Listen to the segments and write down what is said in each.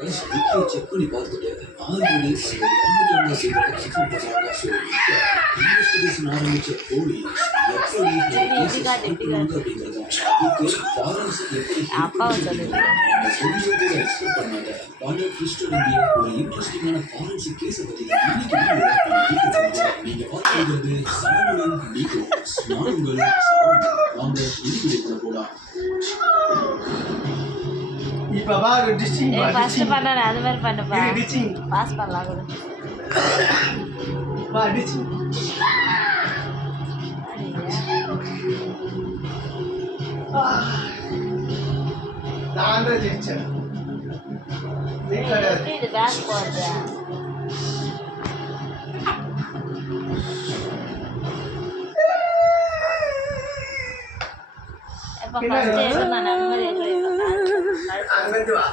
Check பண்ணி பார்த்துட்டு already அந்த இறந்துட்டவங்க செய்த எக்ஸிக்யூட் பண்ணாங்க. ஸோ இன்வெஸ்டிகேஷன் ஆரம்பிச்ச போலீஸ் எப்படி அப்படிங்கிறத அதுக்கு ஃபாரன்சிக் எப்படி கொஞ்சம் கூட எக்ஸ்பெக்ட் பண்ணாங்க. பல ட்விஸ்ட் அடங்கிய ஒரு இன்ட்ரெஸ்டிங்கான ஃபாரன்சிக் கேஸை பற்றி இன்னைக்கு நீங்க பார்க்கிறது சரவணன் டீகோஸ். நான் உங்கள் சரவணன். வாங்க வீடியோக்குள்ள போலாம். இப்ப வா டிச்சிங் ஃபர்ஸ்ட் பண்ணல அது மாதிரி பண்ணப்பா டிச்சிங் பாஸ் பண்ணலாம் கூட வா டிச்சிங் நான் தான் ஜெயிச்சேன் நீ கிடையாது. இது பேக் போடுறியா எப்ப ஃபர்ஸ்ட் ஏதோ நான் நம்பர் அங்கந்து வா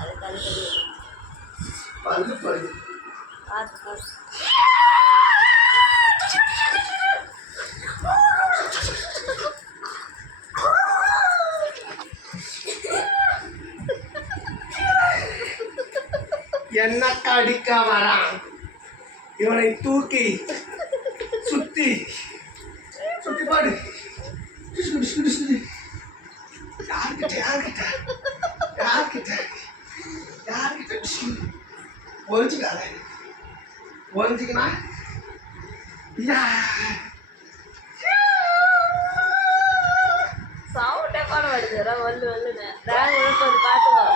அது கழுது பல்லு பல்லு பாத்து என்ன கடிக்க வரான் இவனை தூக்கி சுத்தி சுத்தி பாடு யார்கிட்ட ஒழிச்சுக்காத ஒழிச்சுக்கனா சவுண்டே பண்ண மாட்டேது வல்லு வல்லுன்னு நான் உழப்பது பார்த்துக்கோ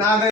நான்